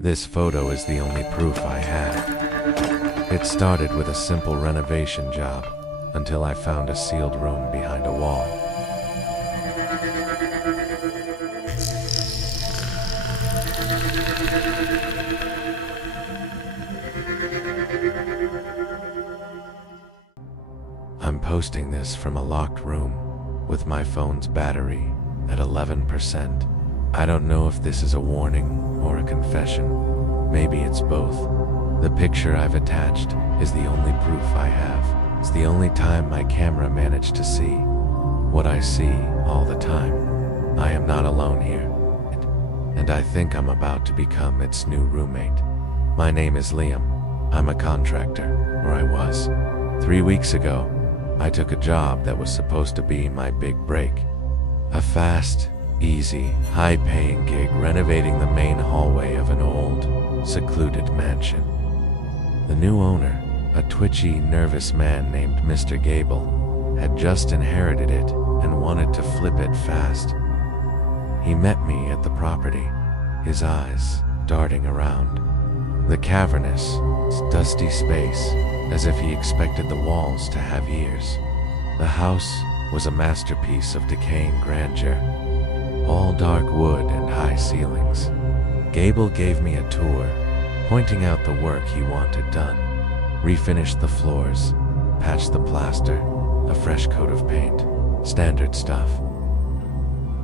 This photo is the only proof I have. It started with a simple renovation job until I found a sealed room behind a wall. I'm posting this from a locked room with my phone's battery at 11%. I don't know if this is a warning or a confession. Maybe it's both. The picture I've attached is the only proof I have. It's the only time my camera managed to see what I see all the time. I am not alone here, and I think I'm about to become its new roommate. My name is Liam. I'm a contractor, or I was. 3 weeks ago, I took a job that was supposed to be my big break. A fast, easy, high-paying gig renovating the main hallway of an old, secluded mansion. The new owner, a twitchy, nervous man named Mr. Gable, had just inherited it and wanted to flip it fast. He met me at the property, his eyes darting around the cavernous, dusty space, as if he expected the walls to have ears. The house was a masterpiece of decaying grandeur, all dark wood and high ceilings. Gable gave me a tour, pointing out the work he wanted done. Refinished the floors, patched the plaster, a fresh coat of paint, standard stuff.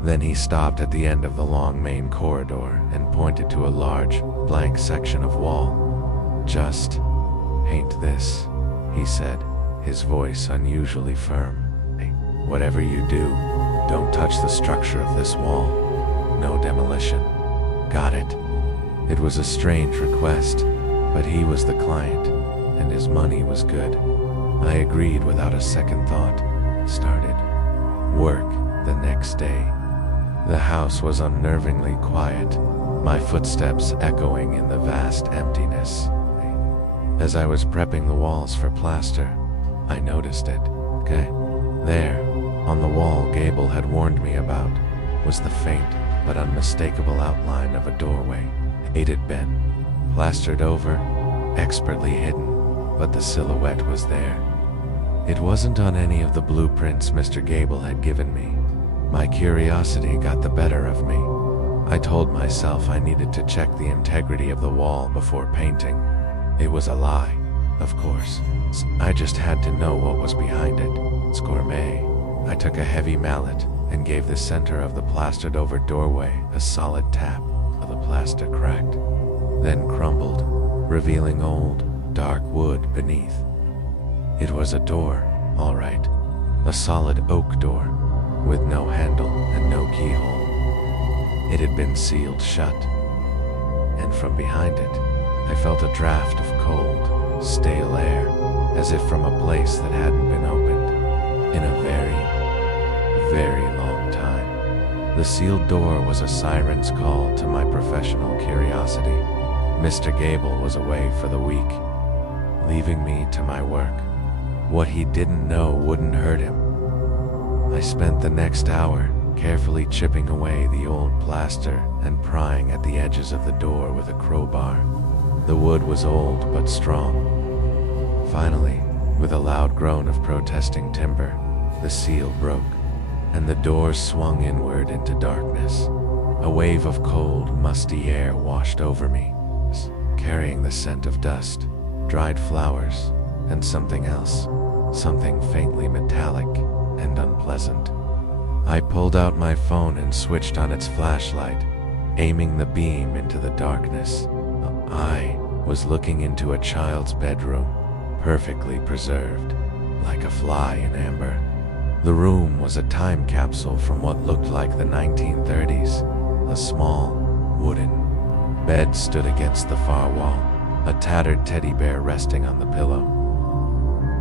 Then he stopped at the end of the long main corridor and pointed to a large, blank section of wall. "Just paint this," he said, his voice unusually firm. "Hey, whatever you do, don't touch the structure of this wall. No demolition. Got it?" It was a strange request, but he was the client, and his money was good. I agreed without a second thought. Started work the next day. The house was unnervingly quiet, my footsteps echoing in the vast emptiness. As I was prepping the walls for plaster, I noticed it. There, on the wall Gable had warned me about, was the faint but unmistakable outline of a doorway. It had been plastered over, expertly hidden, but the silhouette was there. It wasn't on any of the blueprints Mr. Gable had given me. My curiosity got the better of me. I told myself I needed to check the integrity of the wall before painting. It was a lie, of course. I just had to know what was behind it. It's gourmet. I took a heavy mallet and gave the center of the plastered over doorway a solid tap. The plaster cracked, then crumbled, revealing old, dark wood beneath. It was a door, all right. A solid oak door, with no handle and no keyhole. It had been sealed shut, and from behind it, I felt a draft of cold, stale air, as if from a place that hadn't been opened in a very, very long time. The sealed door was a siren's call to my professional curiosity. Mr. Gable was away for the week, leaving me to my work. What he didn't know wouldn't hurt him. I spent the next hour carefully chipping away the old plaster and prying at the edges of the door with a crowbar. The wood was old but strong. Finally, with a loud groan of protesting timber, the seal broke, and the door swung inward into darkness. A wave of cold, musty air washed over me, carrying the scent of dust, dried flowers, and something else, something faintly metallic and unpleasant. I pulled out my phone and switched on its flashlight, aiming the beam into the darkness. I was looking into a child's bedroom, perfectly preserved, like a fly in amber. The room was a time capsule from what looked like the 1930s. A small, wooden bed stood against the far wall, a tattered teddy bear resting on the pillow.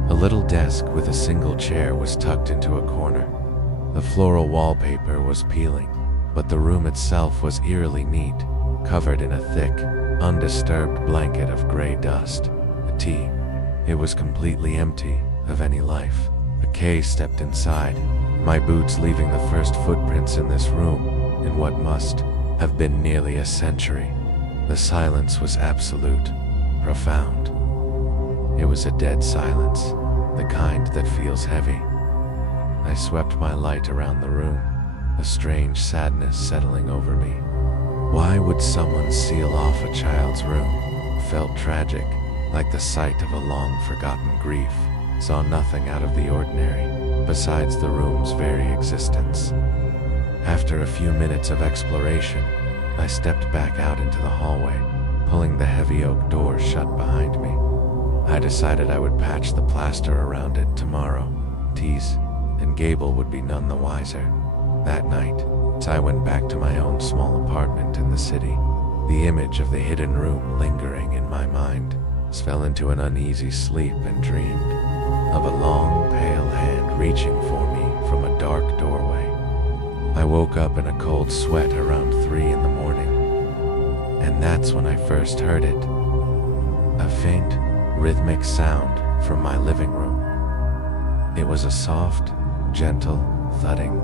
A little desk with a single chair was tucked into a corner. The floral wallpaper was peeling, but the room itself was eerily neat, covered in a thick, undisturbed blanket of gray dust. It was completely empty of any life. Kay stepped inside, my boots leaving the first footprints in this room in what must have been nearly a century. The silence was absolute, profound. It was a dead silence, the kind that feels heavy. I swept my light around the room, a strange sadness settling over me. Why would someone seal off a child's room? Felt tragic, like the sight of a long-forgotten grief. Saw nothing out of the ordinary, besides the room's very existence. After a few minutes of exploration, I stepped back out into the hallway, pulling the heavy oak door shut behind me. I decided I would patch the plaster around it tomorrow. Tease and Gable would be none the wiser. That night, I went back to my own small apartment in the city. The image of the hidden room lingering in my mind, fell into an uneasy sleep and dreamed of a long, pale hand reaching for me from a dark doorway. I woke up in a cold sweat around 3 in the morning, and that's when I first heard it. A faint, rhythmic sound from my living room. It was a soft, gentle thudding,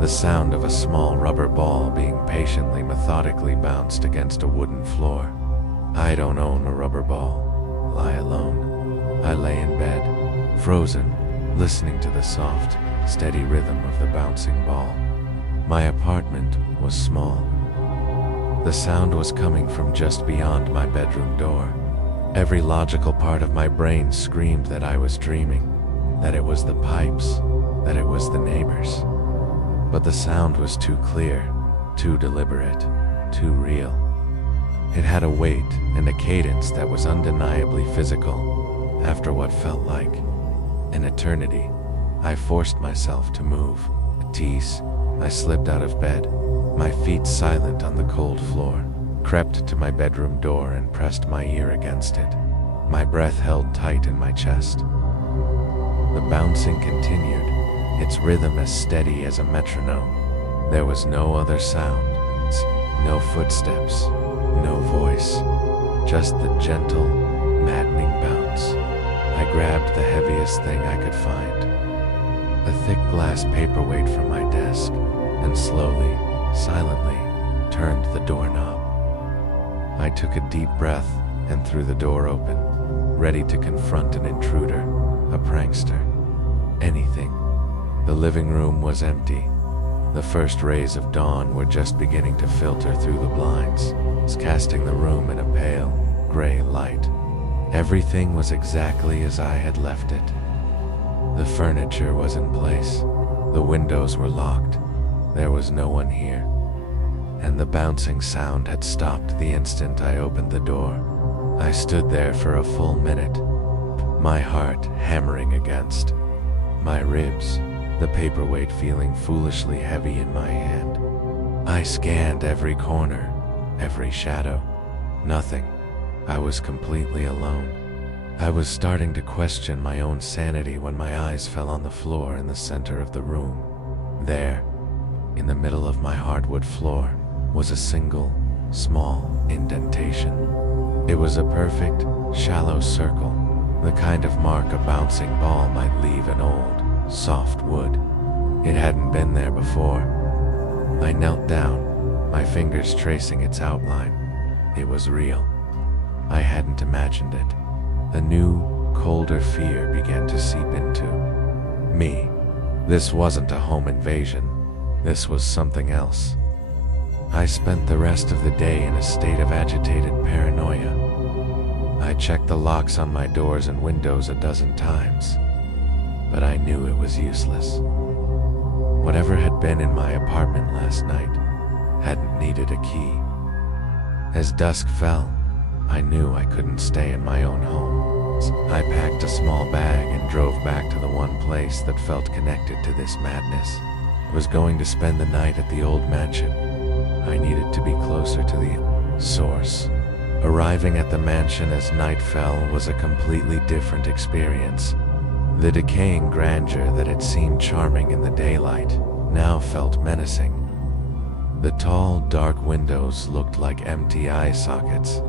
the sound of a small rubber ball being patiently, methodically bounced against a wooden floor. I don't own a rubber ball. Lie alone. I lay in bed, frozen, listening to the soft, steady rhythm of the bouncing ball. My apartment was small. The sound was coming from just beyond my bedroom door. Every logical part of my brain screamed that I was dreaming, that it was the pipes, that it was the neighbors. But the sound was too clear, too deliberate, too real. It had a weight and a cadence that was undeniably physical. After what felt like an eternity, I forced myself to move. Tease, I slipped out of bed, my feet silent on the cold floor, crept to my bedroom door and pressed my ear against it. My breath held tight in my chest. The bouncing continued, its rhythm as steady as a metronome. There was no other sound, no footsteps, no voice, just the gentle, maddening bounce. I grabbed the heaviest thing I could find, a thick glass paperweight from my desk, and slowly, silently, turned the doorknob. I took a deep breath and threw the door open, ready to confront an intruder, a prankster, anything. The living room was empty. The first rays of dawn were just beginning to filter through the blinds, casting the room in a pale, gray light. Everything was exactly as I had left it. The furniture was in place. The windows were locked. There was no one here. And the bouncing sound had stopped the instant I opened the door. I stood there for a full minute, my heart hammering against my ribs, the paperweight feeling foolishly heavy in my hand. I scanned every corner, every shadow. Nothing. I was completely alone. I was starting to question my own sanity when my eyes fell on the floor in the center of the room. There, in the middle of my hardwood floor, was a single, small indentation. It was a perfect, shallow circle, the kind of mark a bouncing ball might leave in old, soft wood. It hadn't been there before. I knelt down, my fingers tracing its outline. It was real. I hadn't imagined it. A new, colder fear began to seep into me. This wasn't a home invasion. This was something else. I spent the rest of the day in a state of agitated paranoia. I checked the locks on my doors and windows a dozen times, but I knew it was useless. Whatever had been in my apartment last night hadn't needed a key. As dusk fell, I knew I couldn't stay in my own home. I packed a small bag and drove back to the one place that felt connected to this madness. I was going to spend the night at the old mansion. I needed to be closer to the source. Arriving at the mansion as night fell was a completely different experience. The decaying grandeur that had seemed charming in the daylight now felt menacing. The tall, dark windows looked like empty eye sockets.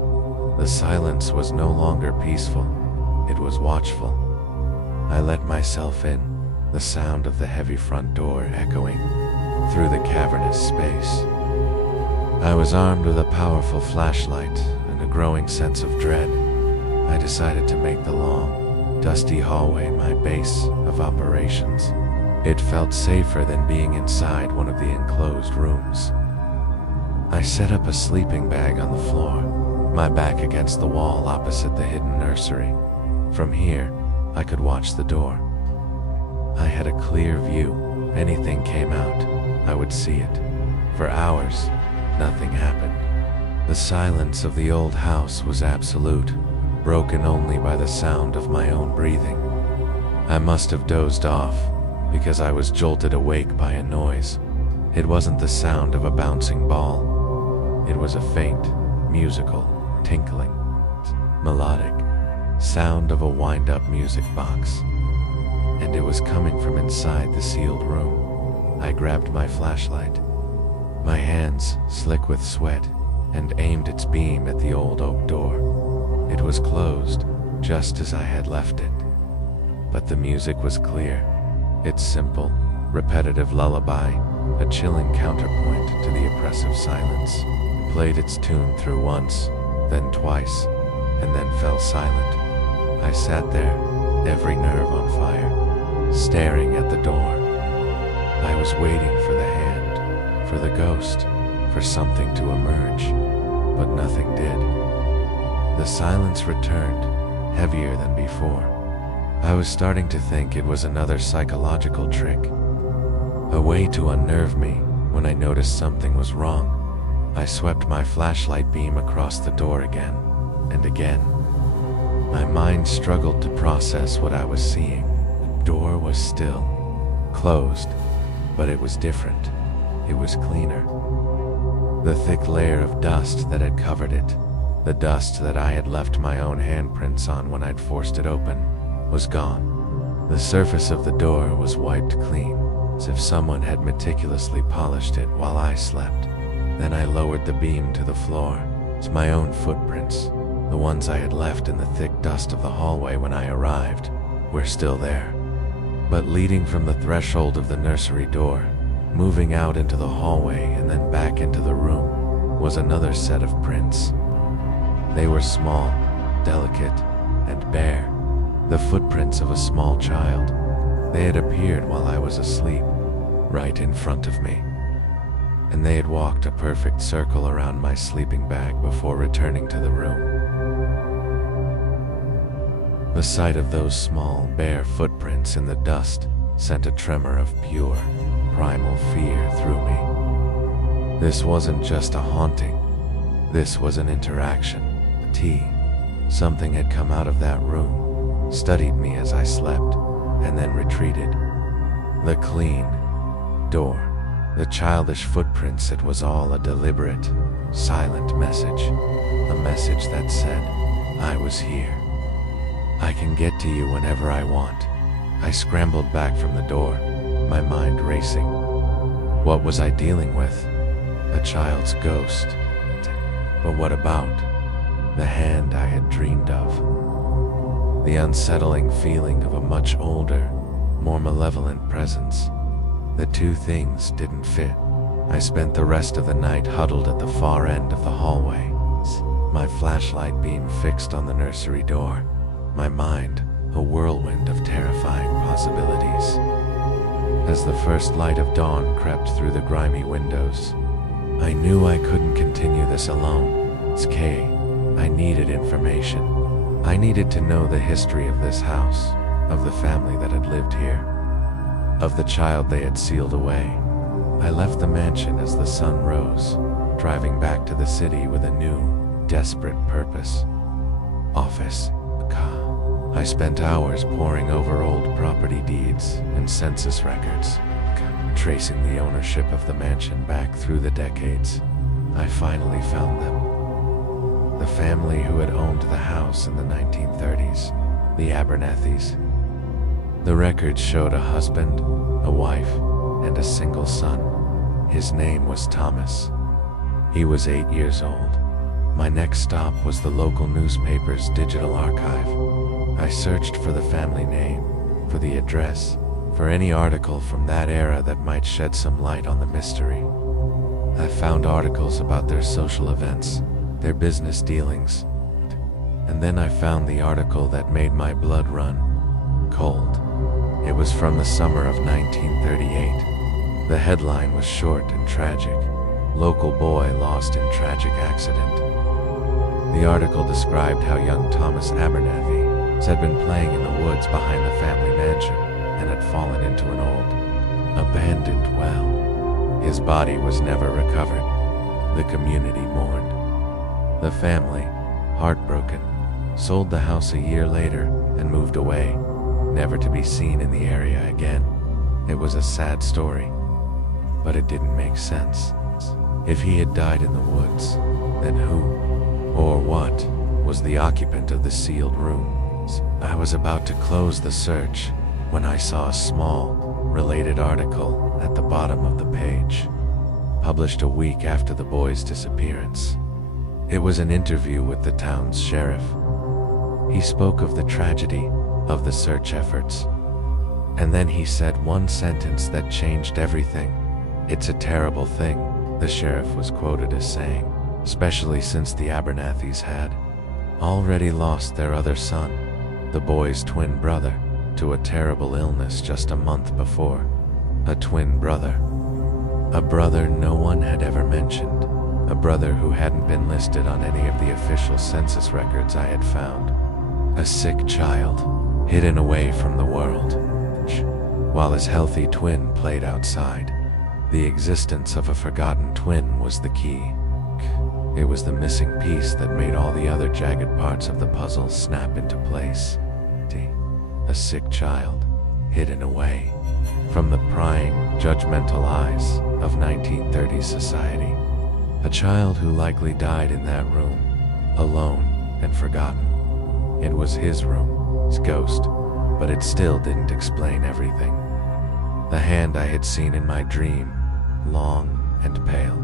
The silence was no longer peaceful, it was watchful. I let myself in, the sound of the heavy front door echoing through the cavernous space. I was armed with a powerful flashlight and a growing sense of dread. I decided to make the long, dusty hallway my base of operations. It felt safer than being inside one of the enclosed rooms. I set up a sleeping bag on the floor, my back against the wall opposite the hidden nursery. From here, I could watch the door. I had a clear view. Anything came out, I would see it. For hours, nothing happened. The silence of the old house was absolute, broken only by the sound of my own breathing. I must have dozed off, because I was jolted awake by a noise. It wasn't the sound of a bouncing ball. It was a faint, musical, tinkling, melodic sound of a wind-up music box. And it was coming from inside the sealed room. I grabbed my flashlight, my hands slick with sweat, and aimed its beam at the old oak door. It was closed, just as I had left it. But the music was clear. Its simple, repetitive lullaby, a chilling counterpoint to the oppressive silence, played its tune through once, then twice, and then fell silent. I sat there, every nerve on fire, staring at the door. I was waiting for the hand, for the ghost, for something to emerge, but nothing did. The silence returned, heavier than before. I was starting to think it was another psychological trick, a way to unnerve me when I noticed something was wrong. I swept my flashlight beam across the door again and again. My mind struggled to process what I was seeing. The door was still closed, but it was different. It was cleaner. The thick layer of dust that had covered it, the dust that I had left my own handprints on when I'd forced it open, was gone. The surface of the door was wiped clean, as if someone had meticulously polished it while I slept. Then I lowered the beam to the floor. It's my own footprints, the ones I had left in the thick dust of the hallway when I arrived, were still there. But leading from the threshold of the nursery door, moving out into the hallway and then back into the room, was another set of prints. They were small, delicate, and bare, the footprints of a small child. They had appeared while I was asleep, right in front of me. And they had walked a perfect circle around my sleeping bag before returning to the room. The sight of those small, bare footprints in the dust sent a tremor of pure, primal fear through me. This wasn't just a haunting. This was an interaction. Something had come out of that room, studied me as I slept, and then retreated. The clean door, the childish footprints, it was all a deliberate, silent message. A message that said, I was here. I can get to you whenever I want. I scrambled back from the door, my mind racing. What was I dealing with? A child's ghost. But what about the hand I had dreamed of? The unsettling feeling of a much older, more malevolent presence. The two things didn't fit. I spent the rest of the night huddled at the far end of the hallway, my flashlight beam fixed on the nursery door, my mind a whirlwind of terrifying possibilities. As the first light of dawn crept through the grimy windows, I knew I couldn't continue this alone. It's Kay. I needed information. I needed to know the history of this house, of the family that had lived here, of the child they had sealed away. I left the mansion as the sun rose, driving back to the city with a new, desperate purpose. Office. I spent hours poring over old property deeds and census records, tracing the ownership of the mansion back through the decades. I finally found them. The family who had owned the house in the 1930s, the Abernethys. The records showed a husband, a wife, and a single son. His name was Thomas. He was 8 years old. My next stop was the local newspaper's digital archive. I searched for the family name, for the address, for any article from that era that might shed some light on the mystery. I found articles about their social events, their business dealings, and then I found the article that made my blood run cold. It was from the summer of 1938. The headline was short and tragic. Local boy lost in tragic accident. The article described how young Thomas Abernathy had been playing in the woods behind the family mansion and had fallen into an old, abandoned well. His body was never recovered. The community mourned. The family, heartbroken, sold the house a year later and moved away, never to be seen in the area again. It was a sad story, but it didn't make sense. If he had died in the woods, then who or what was the occupant of the sealed room? I was about to close the search when I saw a small, related article at the bottom of the page, published a week after the boy's disappearance. It was an interview with the town's sheriff. He spoke of the tragedy of the search efforts, and then he said one sentence that changed everything. "It's a terrible thing," the sheriff was quoted as saying, especially since the Abernathys had already lost their other son, the boy's twin brother, to a terrible illness just a month before. A twin brother. A brother no one had ever mentioned. A brother who hadn't been listed on any of the official census records I had found. A sick child, hidden away from the world, while his healthy twin played outside. The existence of a forgotten twin was the key. It was the missing piece that made all the other jagged parts of the puzzle snap into place. A sick child, hidden away from the prying, judgmental eyes of 1930s society. A child who likely died in that room, alone and forgotten. It was his room, his ghost, but it still didn't explain everything. The hand I had seen in my dream, long and pale.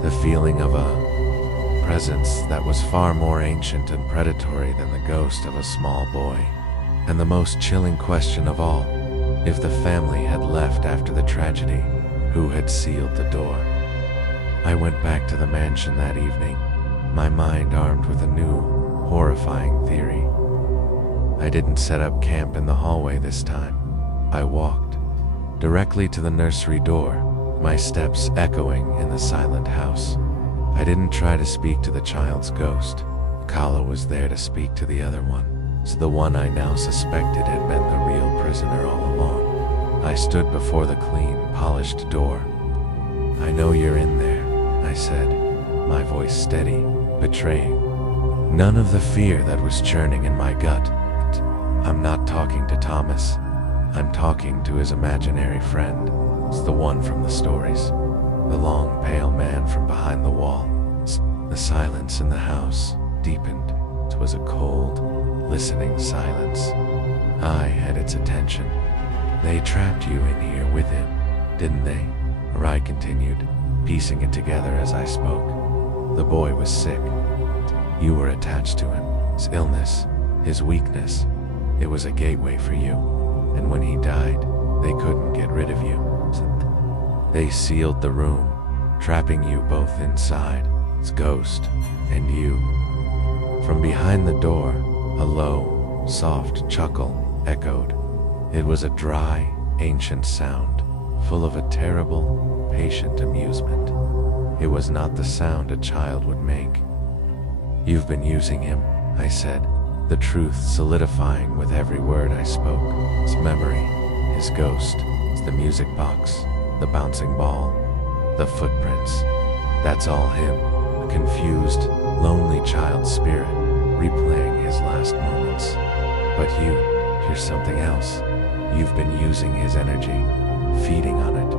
The feeling of a presence that was far more ancient and predatory than the ghost of a small boy. And the most chilling question of all, if the family had left after the tragedy, who had sealed the door? I went back to the mansion that evening, my mind armed with a new, horrifying theory. I didn't set up camp in the hallway this time. I walked directly to the nursery door, my steps echoing in the silent house. I didn't try to speak to the child's ghost. Kala was there to speak to the other one. So the one I now suspected had been the real prisoner all along. I stood before the clean, polished door. "I know you're in there," I said, my voice steady, betraying none of the fear that was churning in my gut. "I'm not talking to Thomas. I'm talking to his imaginary friend. It's the one from the stories. The long, pale man from behind the wall." The silence in the house deepened. It was a cold, listening silence. I had its attention. "They trapped you in here with him, didn't they?" Rai continued, piecing it together as I spoke. "The boy was sick. You were attached to him. His illness, his weakness. It was a gateway for you. And when he died, they couldn't get rid of you. They sealed the room, trapping you both inside, its ghost and you." From behind the door, a low, soft chuckle echoed. It was a dry, ancient sound, full of a terrible, patient amusement. It was not the sound a child would make. "You've been using him," I said, the truth solidifying with every word I spoke. His memory, his ghost, the music box, the bouncing ball, the footprints. That's all him, a confused, lonely child's spirit, replaying his last moments. But you're something else. You've been using his energy, feeding on it.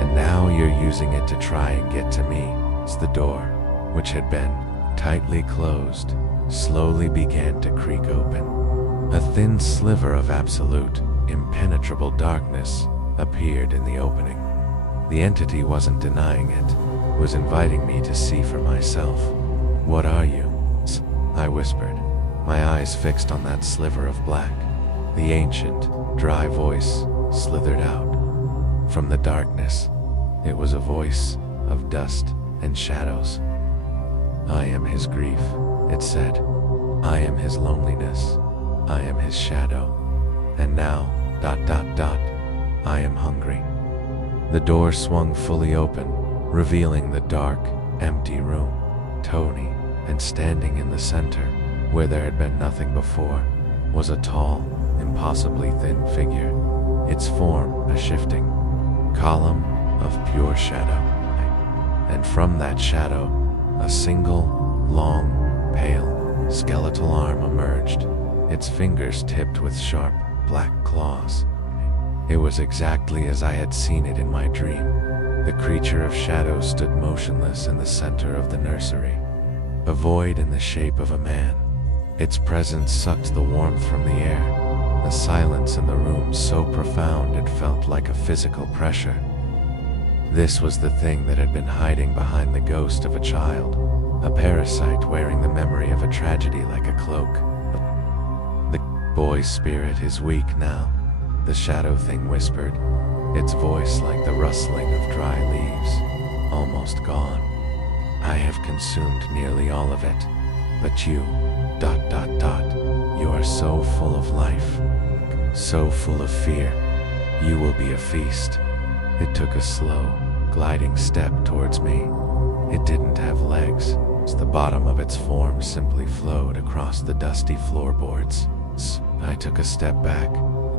And now you're using it to try and get to me. It's the door, which had been tightly closed, slowly began to creak open. A thin sliver of absolute, impenetrable darkness appeared in the opening. The entity wasn't denying it, was inviting me to see for myself. "What are you?" I whispered, my eyes fixed on that sliver of black. The ancient, dry voice slithered out. From the darkness, it was a voice of dust and shadows. I am his grief, it said. I am his loneliness. I am his shadow. And now, ... I am hungry. The door swung fully open, revealing the dark, empty room. Tony, and standing in the center, where there had been nothing before, was a tall, impossibly thin figure, its form a shifting column of pure shadow. And from that shadow, a single, long, pale, skeletal arm emerged, its fingers tipped with sharp, black claws. It was exactly as I had seen it in my dream. The creature of shadow stood motionless in the center of the nursery, a void in the shape of a man. Its presence sucked the warmth from the air, a silence in the room so profound it felt like a physical pressure. This was the thing that had been hiding behind the ghost of a child, a parasite wearing the memory of a tragedy like a cloak. The boy's spirit is weak now, the shadow thing whispered, its voice like the rustling of dry leaves, almost gone. I have consumed nearly all of it, but you, ... you are so full of life, so full of fear. You will be a feast. It took a slow, gliding step towards me. It didn't have legs. The bottom of its form simply flowed across the dusty floorboards. I took a step back,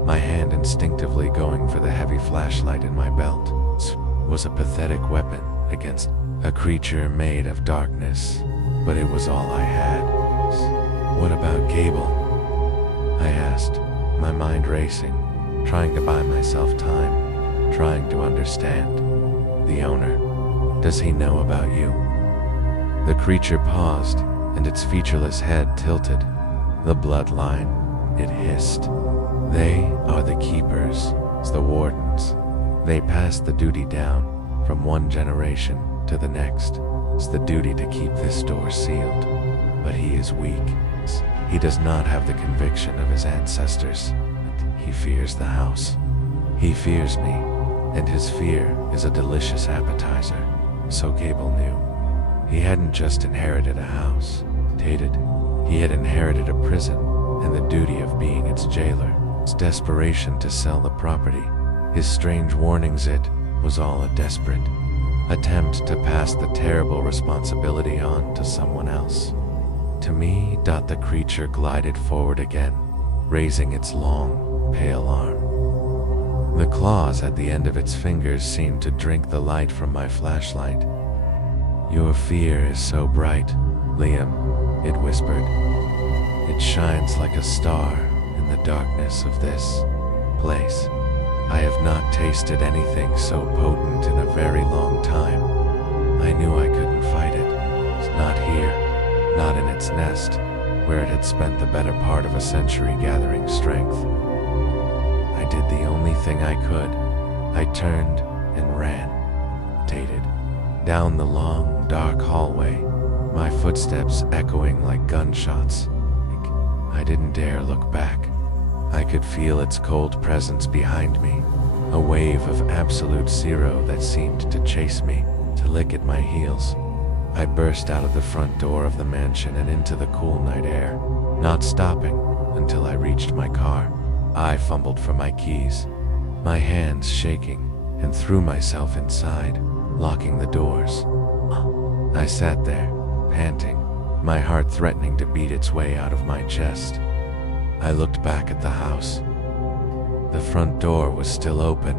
my hand instinctively going for the heavy flashlight in my belt. Was a pathetic weapon against a creature made of darkness, but it was all I had. What about Gable? I asked, my mind racing, trying to buy myself time, trying to understand. The owner, does he know about you? The creature paused, and its featureless head tilted. The bloodline, it hissed. They are the keepers, the wardens. They pass the duty down from one generation to the next. It's the duty to keep this door sealed. But he is weak. He does not have the conviction of his ancestors. He fears the house. He fears me, and his fear is a delicious appetizer. So Gable knew. He hadn't just inherited a house, Tated. He had inherited a prison and the duty of being its jailer. His desperation to sell the property, his strange warnings, it was all a desperate attempt to pass the terrible responsibility on to someone else. To me, the creature glided forward again, raising its long, pale arm. The claws at the end of its fingers seemed to drink the light from my flashlight. Your fear is so bright, Liam, it whispered. It shines like a star in the darkness of this place. I have not tasted anything so potent in a very long time. I knew I couldn't fight it. It's not here, not in its nest, where it had spent the better part of a century gathering strength. I did the only thing I could. I turned and ran, Tated, down the long, dark hallway, my footsteps echoing like gunshots. I didn't dare look back. I could feel its cold presence behind me, a wave of absolute zero that seemed to chase me, to lick at my heels. I burst out of the front door of the mansion and into the cool night air, not stopping until I reached my car. I fumbled for my keys, my hands shaking, and threw myself inside, locking the doors. I sat there, panting, my heart threatening to beat its way out of my chest. I looked back at the house. The front door was still open,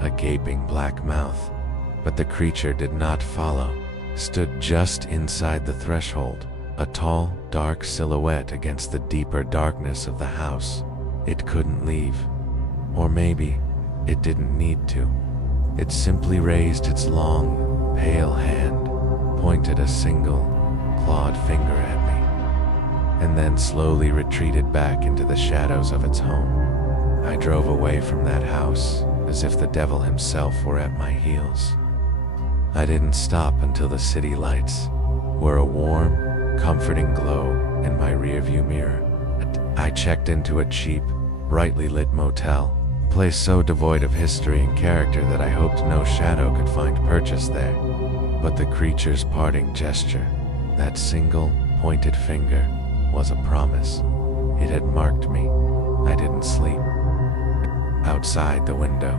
a gaping black mouth, but the creature did not follow, stood just inside the threshold, a tall, dark silhouette against the deeper darkness of the house. It couldn't leave. Or maybe it didn't need to. It simply raised its long, pale hand, pointed a single, clawed finger at me, and then slowly retreated back into the shadows of its home. I drove away from that house as if the devil himself were at my heels. I didn't stop until the city lights were a warm, comforting glow in my rearview mirror. I checked into a cheap, brightly lit motel, a place so devoid of history and character that I hoped no shadow could find purchase there. But the creature's parting gesture, that single pointed finger, was a promise. It had marked me. I didn't sleep. Outside the window,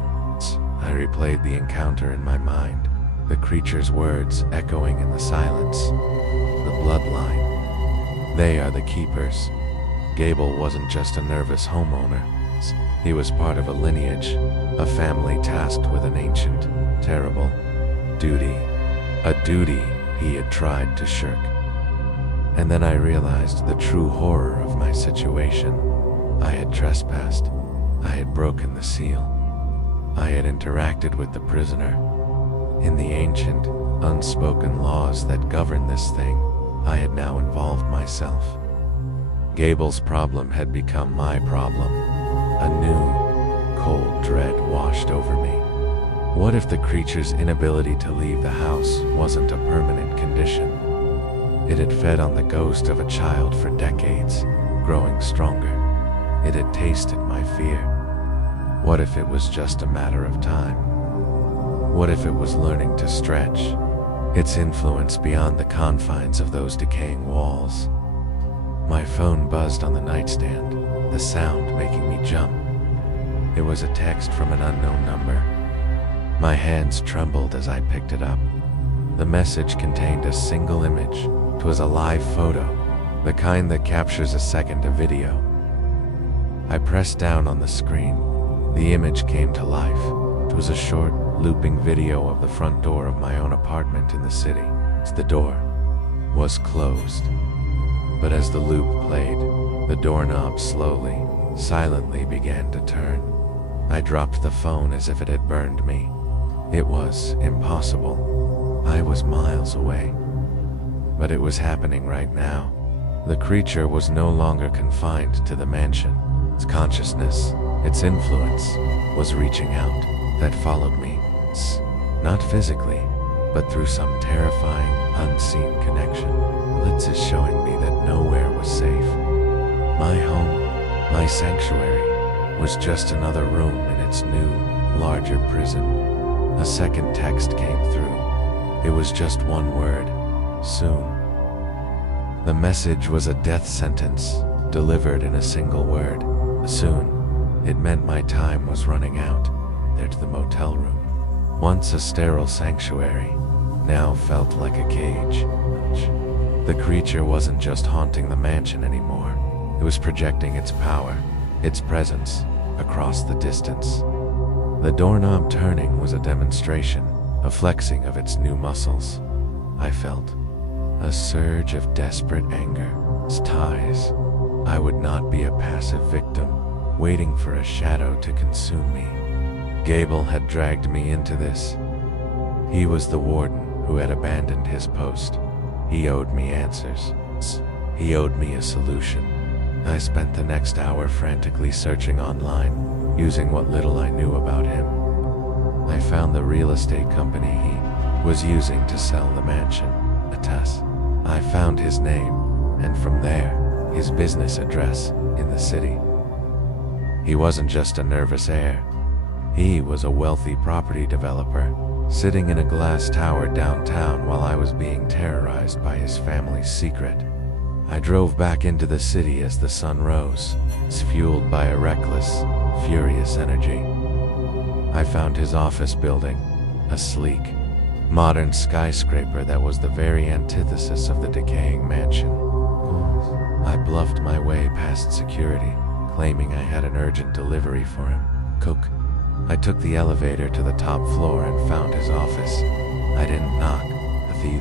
I replayed the encounter in my mind, the creature's words echoing in the silence. The bloodline. They are the keepers. Gable wasn't just a nervous homeowner. He was part of a lineage, a family tasked with an ancient, terrible duty. A duty he had tried to shirk. And then I realized the true horror of my situation. I had trespassed. I had broken the seal. I had interacted with the prisoner. In the ancient, unspoken laws that govern this thing, I had now involved myself. Gable's problem had become my problem. A new, cold dread washed over me. What if the creature's inability to leave the house wasn't a permanent condition? It had fed on the ghost of a child for decades, growing stronger. It had tasted my fear. What if it was just a matter of time? What if it was learning to stretch its influence beyond the confines of those decaying walls? My phone buzzed on the nightstand, the sound making me jump. It was a text from an unknown number. My hands trembled as I picked it up. The message contained a single image. It was a live photo, the kind that captures a second of video. I pressed down on the screen. The image came to life. It was a short, looping video of the front door of my own apartment in the city. The door was closed. But as the loop played, the doorknob slowly, silently began to turn. I dropped the phone as if it had burned me. It was impossible. I was miles away. But it was happening right now. The creature was no longer confined to the mansion. Its consciousness, its influence, was reaching out, that followed me. Not physically, but through some terrifying, unseen connection. Litz is showing me that nowhere was safe. My home, my sanctuary, was just another room in its new, larger prison. A second text came through. It was just one word: soon. The message was a death sentence, delivered in a single word: soon. It meant my time was running out. There to the motel room. Once a sterile sanctuary, now felt like a cage. The creature wasn't just haunting the mansion anymore. It was projecting its power, its presence, across the distance. The doorknob turning was a demonstration, a flexing of its new muscles. I felt a surge of desperate anger. Its ties. I would not be a passive victim, waiting for a shadow to consume me. Gable had dragged me into this. He was the warden who had abandoned his post. He owed me answers. He owed me a solution. I spent the next hour frantically searching online, using what little I knew about him. I found the real estate company he was using to sell the mansion, a test. I found his name, and from there, his business address in the city. He wasn't just a nervous heir. He was a wealthy property developer, sitting in a glass tower downtown while I was being terrorized by his family's secret. I drove back into the city as the sun rose, fueled by a reckless, furious energy. I found his office building, a sleek, modern skyscraper that was the very antithesis of the decaying mansion. I bluffed my way past security, claiming I had an urgent delivery for him. Cook. I took the elevator to the top floor and found his office. I didn't knock,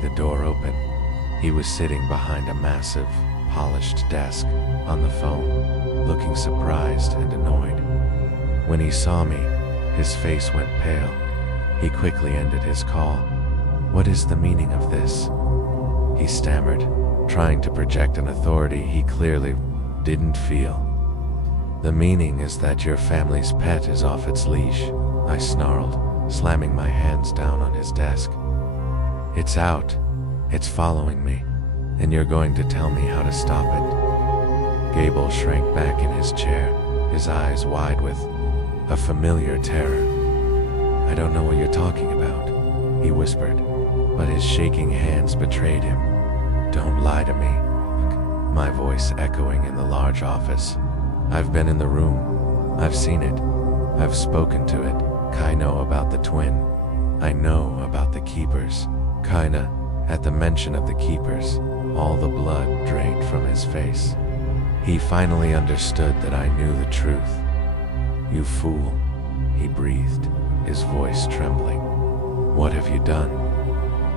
the door open. He was sitting behind a massive, polished desk, on the phone, looking surprised and annoyed. When he saw me, his face went pale. He quickly ended his call. "What is the meaning of this?" he stammered, trying to project an authority he clearly didn't feel. "The meaning is that your family's pet is off its leash," I snarled, slamming my hands down on his desk. "It's out. It's following me, and you're going to tell me how to stop it." Gable shrank back in his chair, his eyes wide with a familiar terror. "I don't know what you're talking about," he whispered, but his shaking hands betrayed him. "Don't lie to me," my voice echoing in the large office. "I've been in the room. I've seen it. I've spoken to it. I know about the twin. I know about the keepers." Kinda. At the mention of the keepers, all the blood drained from his face. He finally understood that I knew the truth. "You fool," he breathed, his voice trembling. "What have you done?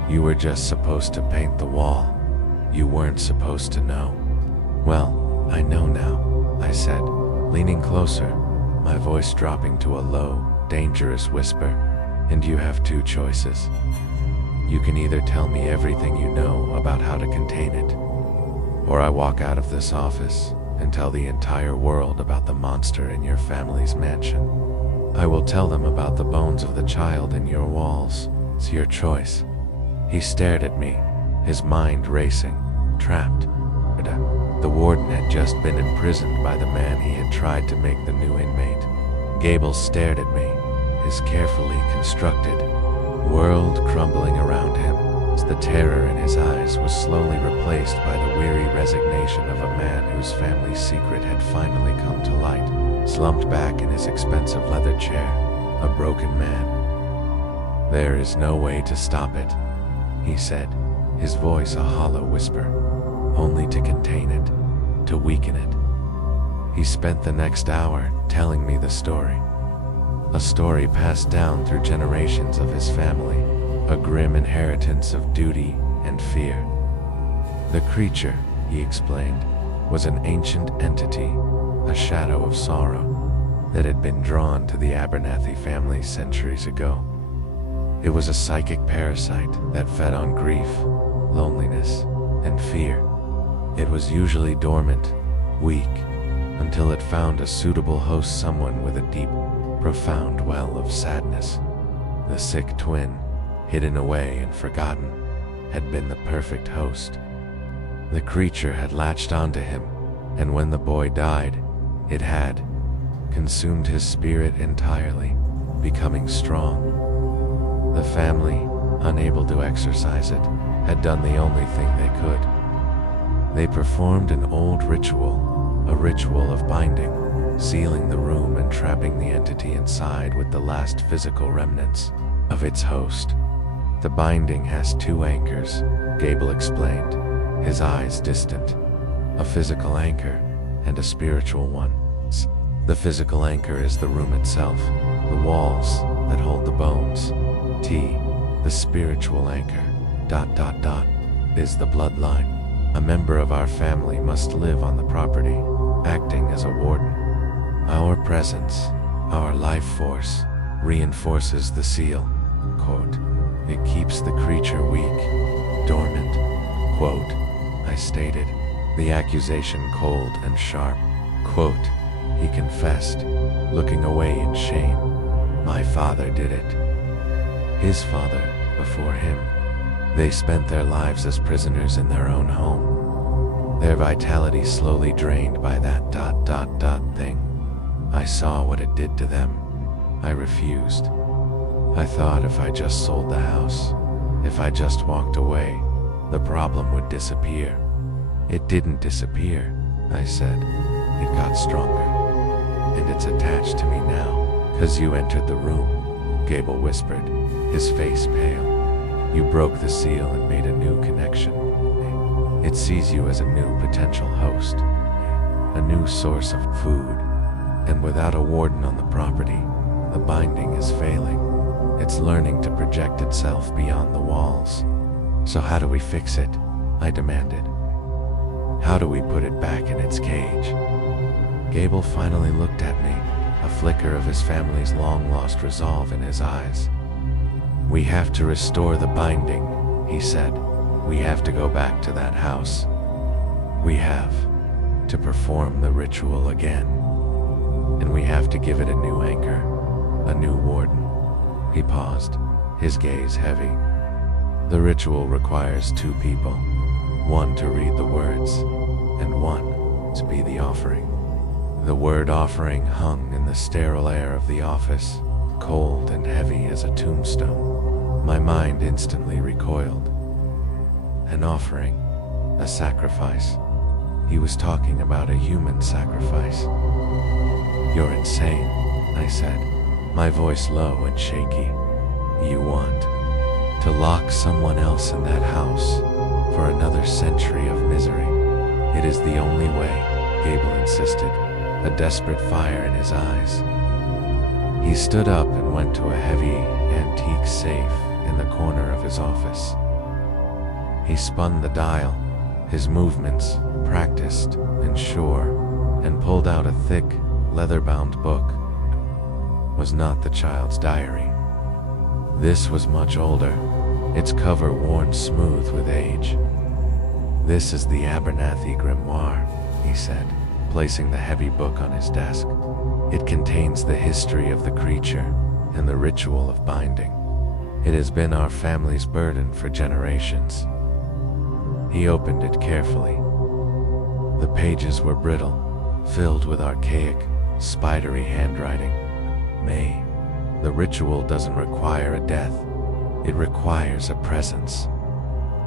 You were just supposed to paint the wall. You weren't supposed to know." "Well, I know now," I said, leaning closer, my voice dropping to a low, dangerous whisper. "And you have two choices. You can either tell me everything you know about how to contain it, or I walk out of this office and tell the entire world about the monster in your family's mansion. I will tell them about the bones of the child in your walls. It's your choice." He stared at me, his mind racing, trapped. The warden had just been imprisoned by the man he had tried to make the new inmate. Gable stared at me, his carefully constructed world crumbling around him. The terror in his eyes was slowly replaced by the weary resignation of a man whose family secret had finally come to light. Slumped back in his expensive leather chair, a broken man. "There is no way to stop it," he said, his voice a hollow whisper, only to contain it, to weaken it. He spent the next hour telling me the story. A story passed down through generations of his family, a grim inheritance of duty and fear. The creature, he explained, was an ancient entity, a shadow of sorrow, that had been drawn to the Abernathy family centuries ago. It was a psychic parasite that fed on grief, loneliness, and fear. It was usually dormant, weak, until it found a suitable host, someone with a deep, profound well of sadness. The sick twin, hidden away and forgotten, had been the perfect host. The creature had latched onto him, and when the boy died, it had consumed his spirit entirely, becoming strong. The family, unable to exorcise it, had done the only thing they could. They performed an old ritual, a ritual of binding, sealing the room and trapping the entity inside with the last physical remnants of its host. "The binding has two anchors," Gable explained, his eyes distant. "A physical anchor and a spiritual one. The physical anchor is the room itself, the walls that hold the bones. The spiritual anchor, ... is the bloodline. A member of our family must live on the property, acting as a warden. Our presence, our life force, reinforces the seal. Quote, it keeps the creature weak, dormant. Quote, I stated, the accusation cold and sharp. Quote, he confessed, looking away in shame. My father did it. His father, before him. They spent their lives as prisoners in their own home. Their vitality slowly drained by that ... thing. I saw what it did to them. I refused. I thought if I just sold the house, if I just walked away, the problem would disappear. It didn't disappear, I said. It got stronger. And it's attached to me now. 'Cause you entered the room, Gable whispered, his face pale. You broke the seal and made a new connection. It sees you as a new potential host, a new source of food. And without a warden on the property, the binding is failing. It's learning to project itself beyond the walls. So how do we fix it? I demanded. How do we put it back in its cage? Gable finally looked at me, a flicker of his family's long-lost resolve in his eyes. We have to restore the binding, he said. We have to go back to that house. We have to perform the ritual again. And we have to give it a new anchor, a new warden. He paused, his gaze heavy. The ritual requires two people, one to read the words, and one to be the offering. The word offering hung in the sterile air of the office, cold and heavy as a tombstone. My mind instantly recoiled. An offering, a sacrifice. He was talking about a human sacrifice. You're insane, I said, my voice low and shaky. You want to lock someone else in that house for another century of misery. It is the only way, Gable insisted, a desperate fire in his eyes. He stood up and went to a heavy, antique safe in the corner of his office. He spun the dial, his movements practiced and sure, and pulled out a thick, leather-bound book. It was not the child's diary. This was much older, its cover worn smooth with age. This is the Abernathy Grimoire, he said, placing the heavy book on his desk. It contains the history of the creature and the ritual of binding. It has been our family's burden for generations. He opened it carefully. The pages were brittle, filled with archaic, spidery handwriting. May, the ritual doesn't require a death. It requires a presence.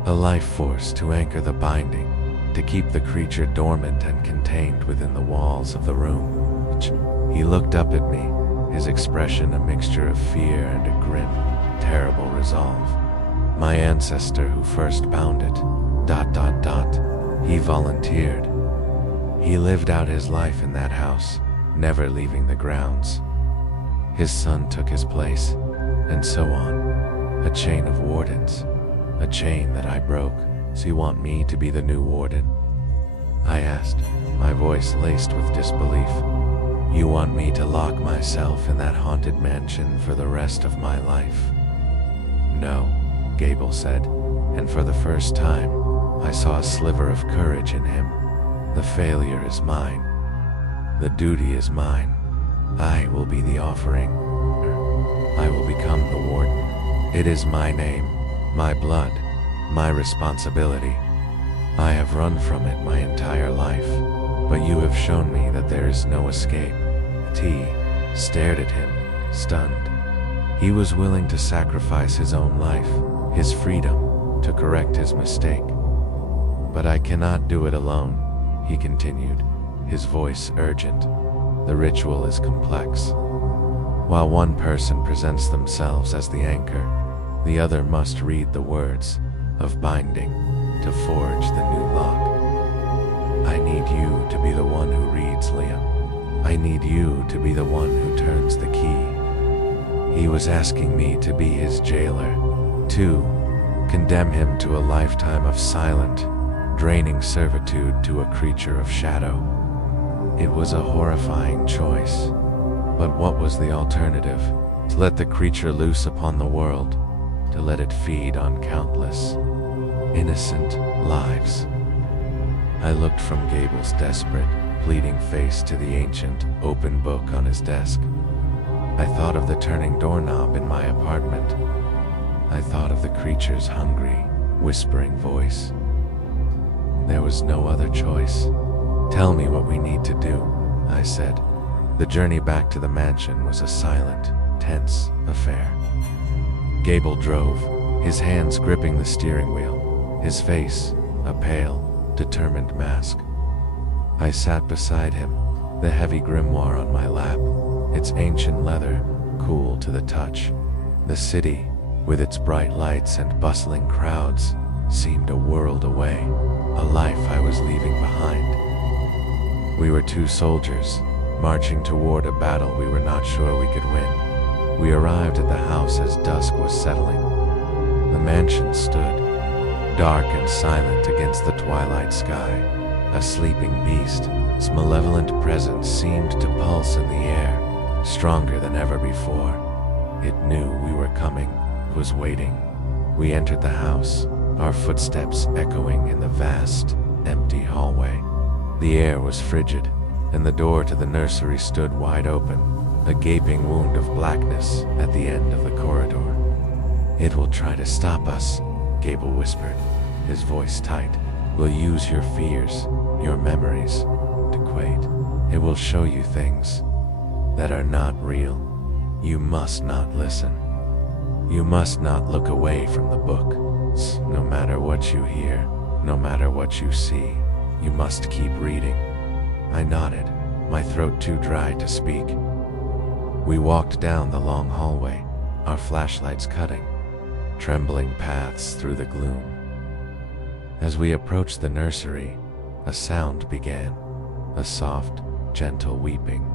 A life force to anchor the binding, to keep the creature dormant and contained within the walls of the room. He looked up at me, his expression a mixture of fear and a grim, terrible resolve. My ancestor who first bound it, ... He volunteered. He lived out his life in that house, never leaving the grounds. His son took his place, and so on. A chain of wardens, a chain that I broke. So you want me to be the new warden? I asked, my voice laced with disbelief. You want me to lock myself in that haunted mansion for the rest of my life? No, Gable said, and for the first time, I saw a sliver of courage in him. The failure is mine. The duty is mine. I will be the offering. I will become the warden. It is my name, my blood, my responsibility. I have run from it my entire life, but you have shown me that there is no escape. T stared at him, stunned. He was willing to sacrifice his own life, his freedom, to correct his mistake. But I cannot do it alone, he continued, his voice urgent. The ritual is complex. While one person presents themselves as the anchor, the other must read the words of binding to forge the new lock. I need you to be the one who reads, Liam. I need you to be the one who turns the key. He was asking me to be his jailer, to condemn him to a lifetime of silent, draining servitude to a creature of shadow. It was a horrifying choice. But what was the alternative? To let the creature loose upon the world, to let it feed on countless, innocent lives. I looked from Gable's desperate, pleading face to the ancient, open book on his desk. I thought of the turning doorknob in my apartment. I thought of the creature's hungry, whispering voice. There was no other choice. Tell me what we need to do, I said. The journey back to the mansion was a silent, tense affair. Gable drove, his hands gripping the steering wheel, his face a pale, determined mask. I sat beside him, the heavy grimoire on my lap, its ancient leather cool to the touch. The city, with its bright lights and bustling crowds, seemed a world away, a life I was leaving behind. We were two soldiers, marching toward a battle we were not sure we could win. We arrived at the house as dusk was settling. The mansion stood, dark and silent against the twilight sky. A sleeping beast, its malevolent presence seemed to pulse in the air, stronger than ever before. It knew we were coming, was waiting. We entered the house, our footsteps echoing in the vast, empty hallway. The air was frigid, and the door to the nursery stood wide open, a gaping wound of blackness at the end of the corridor. It will try to stop us, Gable whispered, his voice tight. We'll use your fears, your memories, to quake. It will show you things that are not real. You must not listen. You must not look away from the book. No matter what you hear, no matter what you see, you must keep reading. I nodded, my throat too dry to speak. We walked down the long hallway, our flashlights cutting trembling paths through the gloom. As we approached the nursery, a sound began, a soft, gentle weeping.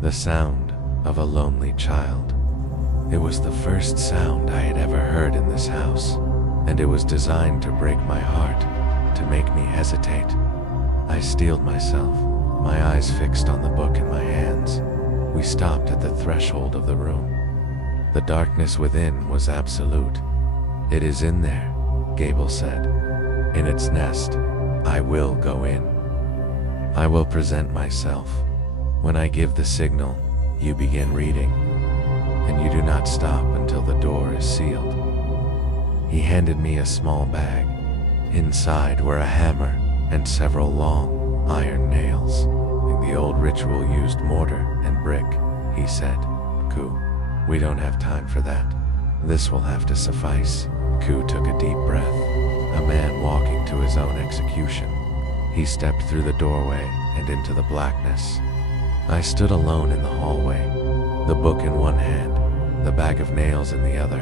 The sound of a lonely child. It was the first sound I had ever heard in this house, and it was designed to break my heart, to make me hesitate. I steeled myself, my eyes fixed on the book in my hands. We stopped at the threshold of the room. The darkness within was absolute. It is in there, Gable said. In its nest. I will go in. I will present myself. When I give the signal, you begin reading, and you do not stop until the door is sealed. He handed me a small bag. Inside were a hammer and several long, iron nails. The old ritual used mortar and brick, he said. Ku, we don't have time for that. This will have to suffice. Ku took a deep breath. A man walking to his own execution. He stepped through the doorway and into the blackness. I stood alone in the hallway, the book in one hand, the bag of nails in the other,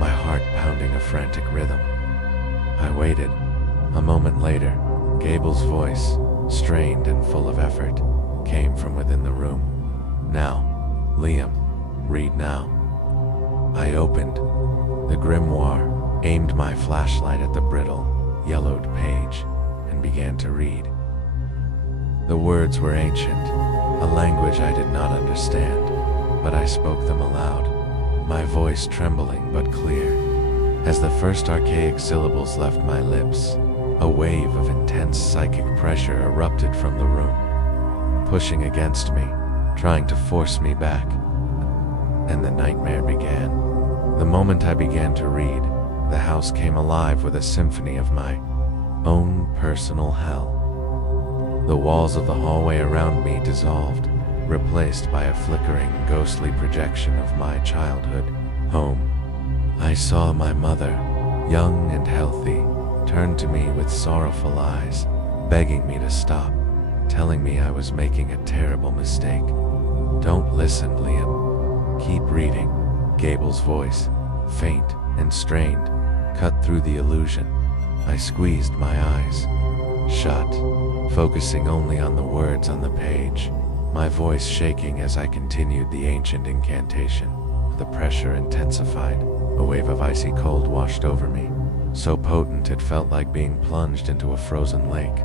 my heart pounding a frantic rhythm. I waited. A moment later, Gable's voice, strained and full of effort, came from within the room. Now, Liam, read now. I opened the grimoire, aimed my flashlight at the brittle, yellowed page, and began to read. The words were ancient, a language I did not understand, but I spoke them aloud, my voice trembling but clear. As the first archaic syllables left my lips, a wave of intense psychic pressure erupted from the room, pushing against me, trying to force me back. And the nightmare began. The moment I began to read, the house came alive with a symphony of my own personal hell. The walls of the hallway around me dissolved, replaced by a flickering, ghostly projection of my childhood home. I saw my mother, young and healthy, turn to me with sorrowful eyes, begging me to stop, telling me I was making a terrible mistake. Don't listen, Liam. Keep reading. Gable's voice, faint and strained, cut through the illusion. I squeezed my eyes shut, focusing only on the words on the page, my voice shaking as I continued the ancient incantation. The pressure intensified. A wave of icy cold washed over me, so potent it felt like being plunged into a frozen lake.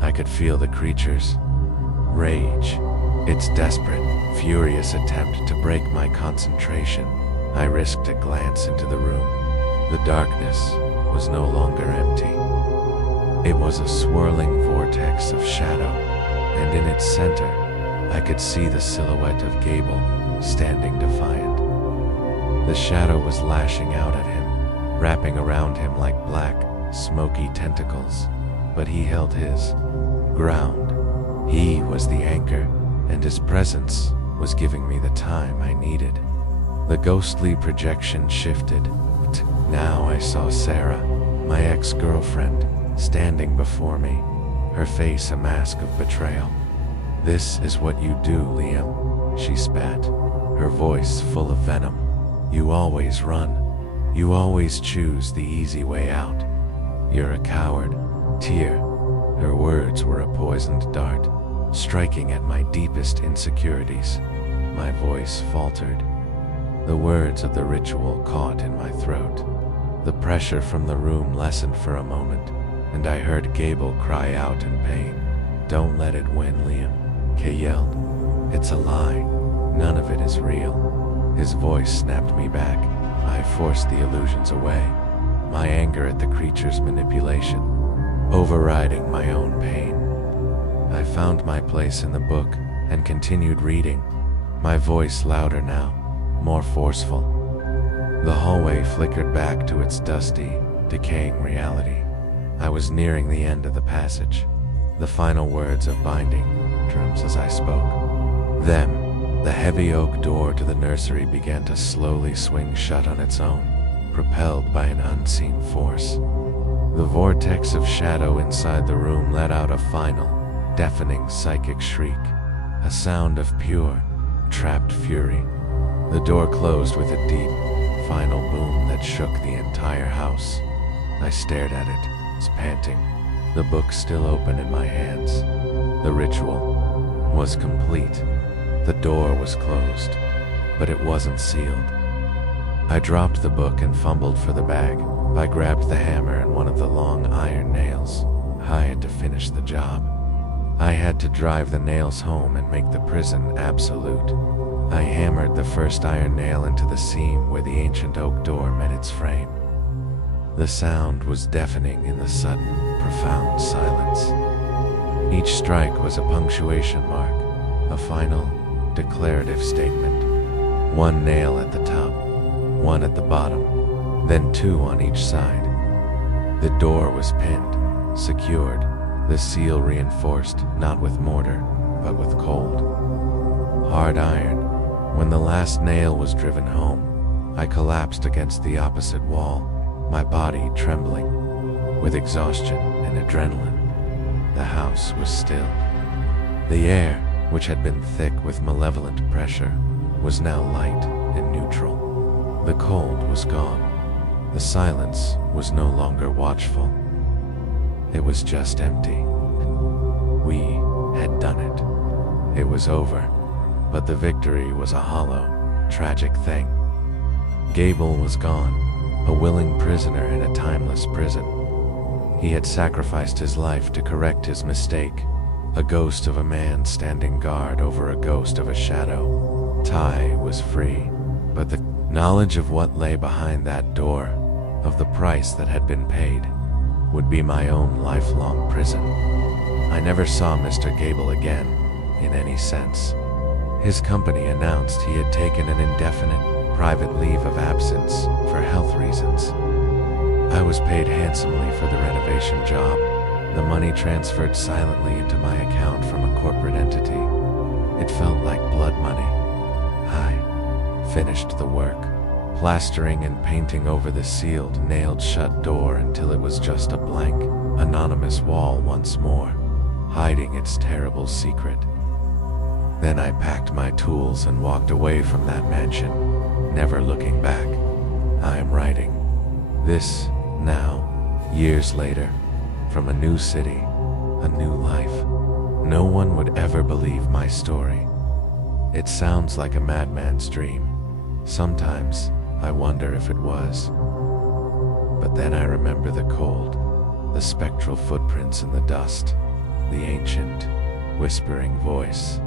I could feel the creature's rage, its desperate, furious attempt to break my concentration. I risked a glance into the room. The darkness was no longer empty. It was a swirling vortex of shadow, and in its center, I could see the silhouette of Gable, standing defiant. The shadow was lashing out at him, wrapping around him like black, smoky tentacles, but he held his ground. He was the anchor, and his presence was giving me the time I needed. The ghostly projection shifted. Now I saw Sarah, my ex-girlfriend, standing before me, her face a mask of betrayal. "This is what you do, Liam," she spat, her voice full of venom. "You always run. You always choose the easy way out. You're a coward." Tear. Her words were a poisoned dart, striking at my deepest insecurities. My voice faltered. The words of the ritual caught in my throat. The pressure from the room lessened for a moment, and I heard Gable cry out in pain. "Don't let it win, Liam," Kay yelled. "It's a lie. None of it is real." His voice snapped me back. I forced the illusions away, my anger at the creature's manipulation, overriding my own pain. I found my place in the book and continued reading, my voice louder now, more forceful. The hallway flickered back to its dusty, decaying reality. I was nearing the end of the passage, the final words of binding drums as I spoke. Them, The heavy oak door to the nursery began to slowly swing shut on its own, propelled by an unseen force. The vortex of shadow inside the room let out a final, deafening psychic shriek, a sound of pure, trapped fury. The door closed with a deep, final boom that shook the entire house. I stared at it, panting, the book still open in my hands. The ritual was complete. The door was closed, but it wasn't sealed. I dropped the book and fumbled for the bag. I grabbed the hammer and one of the long iron nails. I had to finish the job. I had to drive the nails home and make the prison absolute. I hammered the first iron nail into the seam where the ancient oak door met its frame. The sound was deafening in the sudden, profound silence. Each strike was a punctuation mark, a final, declarative statement. One nail at the top, one at the bottom, then two on each side. The door was pinned, secured, the seal reinforced, not with mortar, but with cold, hard iron. When the last nail was driven home, I collapsed against the opposite wall, my body trembling with exhaustion and adrenaline. The house was still. The air, which had been thick with malevolent pressure, was now light and neutral. The cold was gone. The silence was no longer watchful. It was just empty. We had done it. It was over, but the victory was a hollow, tragic thing. Gable was gone, a willing prisoner in a timeless prison. He had sacrificed his life to correct his mistake, a ghost of a man standing guard over a ghost of a shadow. Ty was free, but the knowledge of what lay behind that door, of the price that had been paid, would be my own lifelong prison. I never saw Mr. Gable again, in any sense. His company announced he had taken an indefinite, private leave of absence for health reasons. I was paid handsomely for the renovation job. The money transferred silently into my account from a corporate entity. It felt like blood money. I finished the work, plastering and painting over the sealed, nailed-shut door until it was just a blank, anonymous wall once more, hiding its terrible secret. Then I packed my tools and walked away from that mansion, never looking back. I am writing this now, years later, from a new city, a new life. No one would ever believe my story. It sounds like a madman's dream. Sometimes I wonder if it was. But then I remember the cold, the spectral footprints in the dust, the ancient, whispering voice.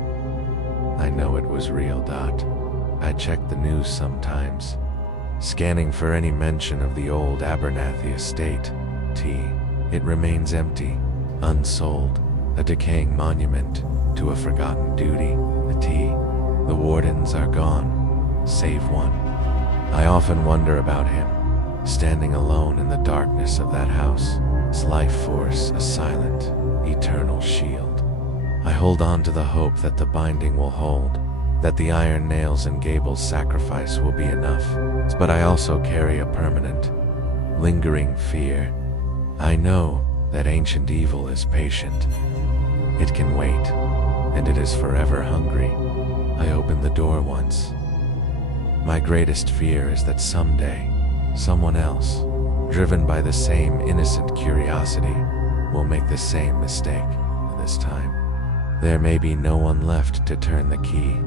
I know it was real. I check the news sometimes, scanning for any mention of the old Abernathy estate. It remains empty, unsold, a decaying monument to a forgotten duty. The wardens are gone, save one. I often wonder about him, standing alone in the darkness of that house, his life force a silent, eternal shield. I hold on to the hope that the binding will hold, that the iron nails and Gable's sacrifice will be enough. But I also carry a permanent, lingering fear. I know that ancient evil is patient. It can wait, and it is forever hungry. I opened the door once. My greatest fear is that someday, someone else, driven by the same innocent curiosity, will make the same mistake. This time, there may be no one left to turn the key.